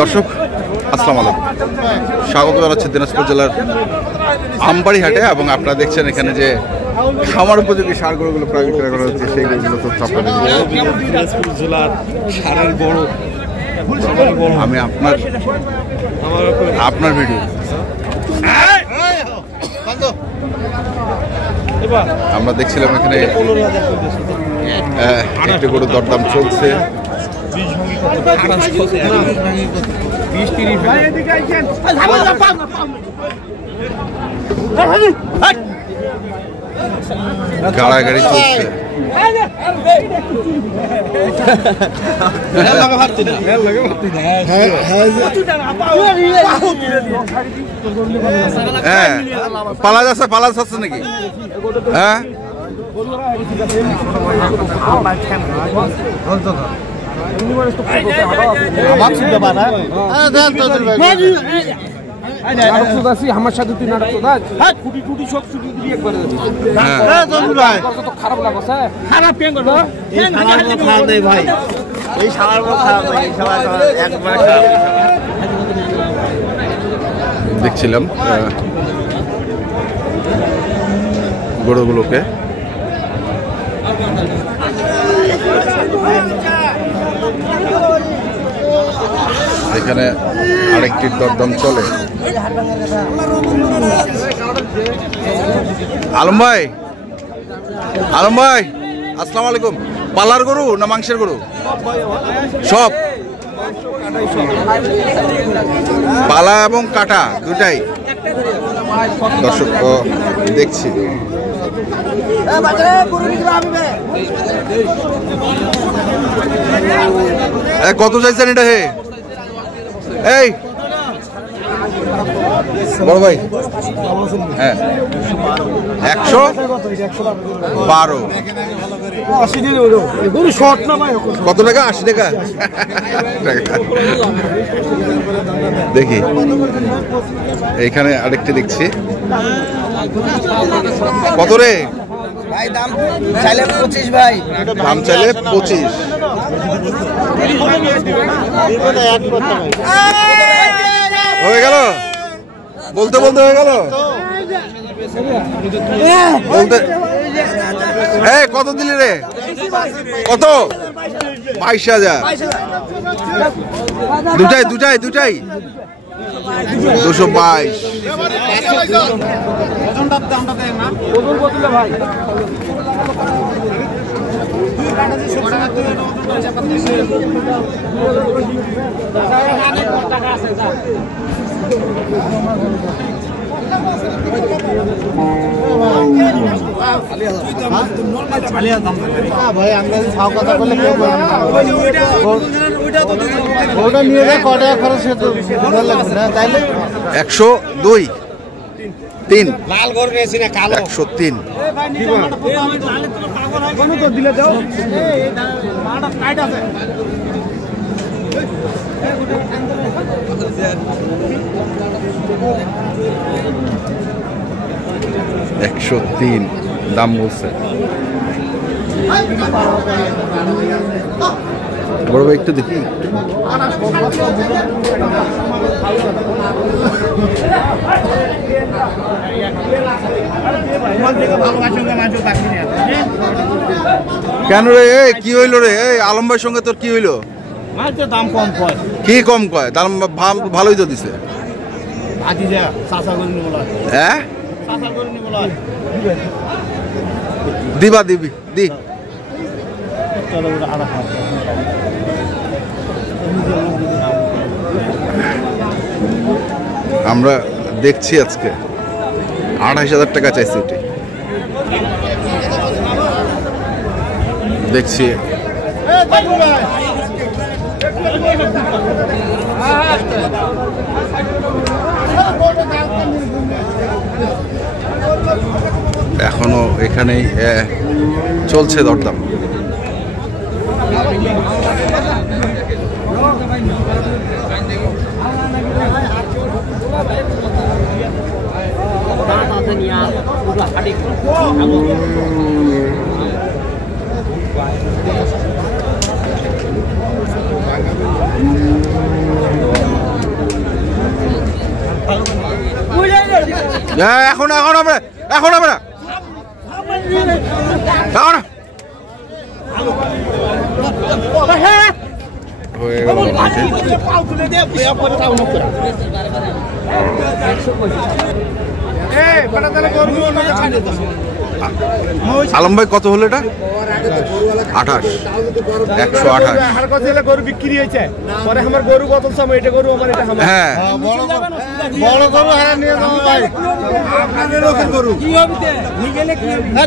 দর্শক আসসালামু আলাইকুম, স্বাগত জানাচ্ছি দিনাজপুর জেলার আমবাড়ি হাটে। এবং আপনারা দেখছেন এখানে যে খামার উপযোগী সার গরুগুলো প্রায় বিক্রয় করা হচ্ছে, সেই গরুগুলো তথ্য আপনাদের দিনাজপুর জেলার সারের বড় আমি আপনার ভিডিও আমরা দেখছিলাম এখানে একটি গরুর দরদাম চলছে। গাড়াগাড়ি চলছে। হ্যাঁ, পালা যাচ্ছে নাকি? হ্যাঁ, আমার সাথে তুই নাটক কুটি টুটি সব ছুটি দিয়ে একবারে খারাপ লাগছে। খারাপ পেন করবো ভাই, এই সারার খারাপ দেখছিলাম গরুগুলোকে। এখানে আরেকটির দরদাম চলে। আলম ভাই আসসালামু আলাইকুম। পালার গরু না মাংসের গরু? সব, পালা এবং কাটা দুটাই। দর্শক দেখছি কত চাইছেন এটা? হে এই বড় ভাই, হ্যাঁ 112। কত টাকা? 80 টাকা। দেখি এইখানে আরেকটি দেখছি। কত রে ভাই? দাম চাইলে 25 ভাই। দাম চাইলে 25। হয়ে গেল, বলতে হয়ে গেল। কত দিলি রে? কত? 22,000। দুটাই 222। ভাই আমরা কথা বললে ওটা নিয়ে যায় কত টাকা খরচ তাইলে 102 3 লাল গরু নিয়েছি না কালো 103। দিলে যাও 103 দাম বলছে। বড় ভাই একটু দেখি। কেন রে? কি হইল রে? আলম ভাইয়ের সঙ্গে তোর কি হইলো? দাম কম কয়। কি কম কয়? দাম ভালোই তো দিছে। হ্যাঁ, দিবা দিবি দি। আমরা দেখছি আজকে 28,000 টাকা চাইছি। এটি দেখছি এখনো এখানেই চলছে দরদাম। এখন আমরা এখন আমরা হয়ে গেল আলম ভাই কত হলো এটা? 28 128 গরু বিক্রি হয়েছে পরে আমার গরু কত সময় এটা গরু আমার এটা হ্যাঁ বড় গরু হারা নিয়ে যাবো ভাই আপনাদের লোকের গরু কি হবে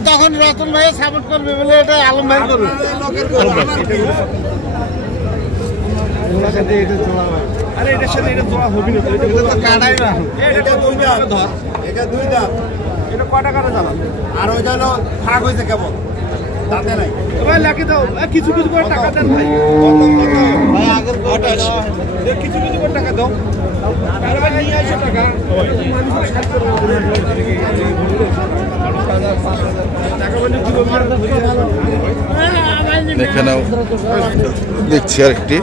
তখন রতন ভাই সাপোর্ট করবে বলে এটা আলম ভাই গরু আরে এটার সাথে এটা জোড়া হবে না এটা তো কাটাই না এটা দুই দাঁত ধর এটা 2 দাঁত এটা কয় টাকা জানা আর ওই জন্য ফাঁক হয়েছে কেমন দাঁতে নাই ভাই লাগে দাও কিছু কিছু করে টাকা দেন ভাই ভাই আগের 28 কিছু কিছু করে টাকা দাও আরে ভাই নিয়ে আসো টাকা মানুষ সাথ করে টাকা বলে কি এখানেও দেখছি আর একটি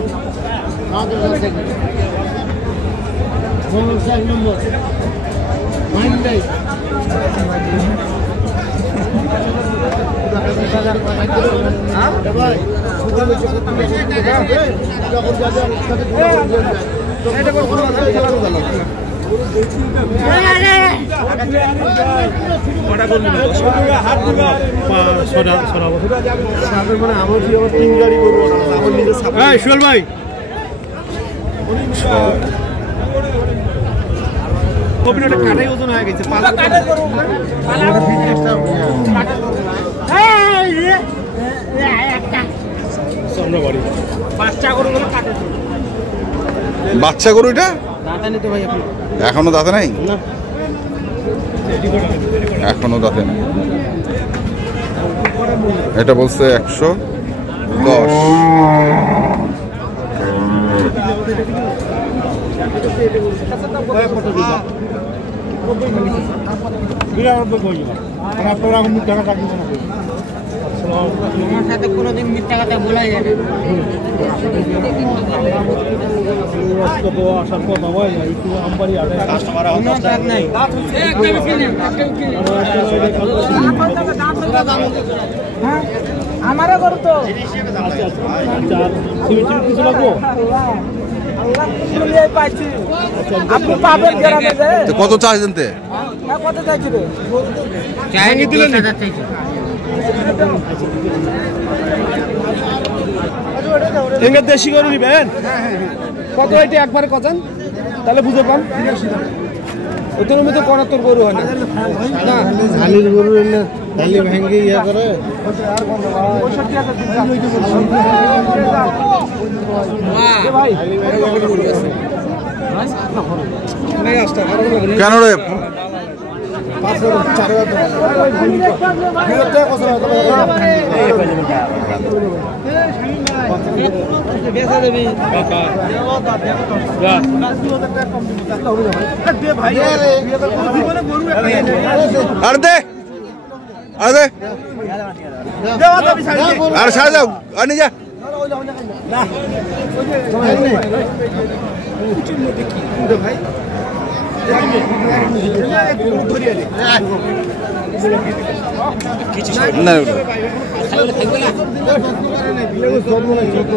সুয়েল ভাই কাটাই ওজন হয়ে গেছে বাচ্চা গরু এটা এখনো দাঁতে নাই এখনো দাঁতে নাই এটা বলছে 110 আমার সাথে কোনোদিন মিথ্যা কথা বলাই যাবে আমারও করতো আপনি পাবেন কত চাইছেন তে? কত চাইছিল দেশি গরু নিবেন কত এটা একবারে কজন তাহলে বুঝে পান ওদের মধ্যে 75 গরু হয় না ধালির গরু এলে ধালি ভেঙে ইয়ে করে কেন রে আরে দে আরে ছাড়ে দাও আর নিয়ে যা ভাই না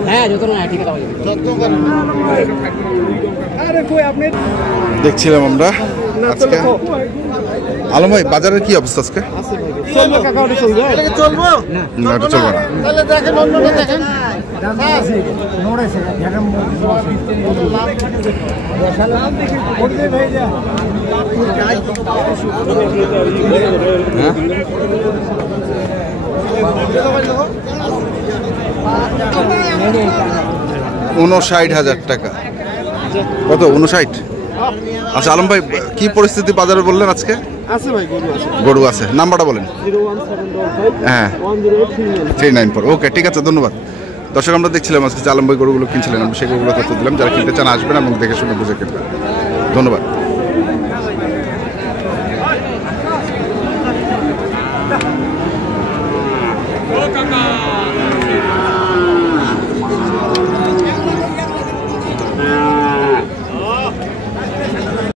হ্যাঁ যত না ঠিক আছে দেখছিলাম আমরা আজকে আলম ভাই বাজারের কি অবস্থা আজকে? চলবো না এটা চলবে না। তাহলে দেখেন অন্যটা দেখেন ৳59,000 টাকা। কত 59? আচ্ছা আলম ভাই কি পরিস্থিতি বাজারে বললেন আজকে? আছে ভাই গরু আছে, নাম্বারটা বলেন। 01755 হ্যাঁ 394। ওকে ঠিক আছে, ধন্যবাদ। দর্শক আমরা দেখছিলাম আজকে আলম ভাই গরুগুলো কিনছিলেন, আমরা সেই গরুগুলো তথ্য দিলাম। যারা কিনতে চান আসবেন এবং দেখে শুনে বুঝে কিনবেন। ধন্যবাদ।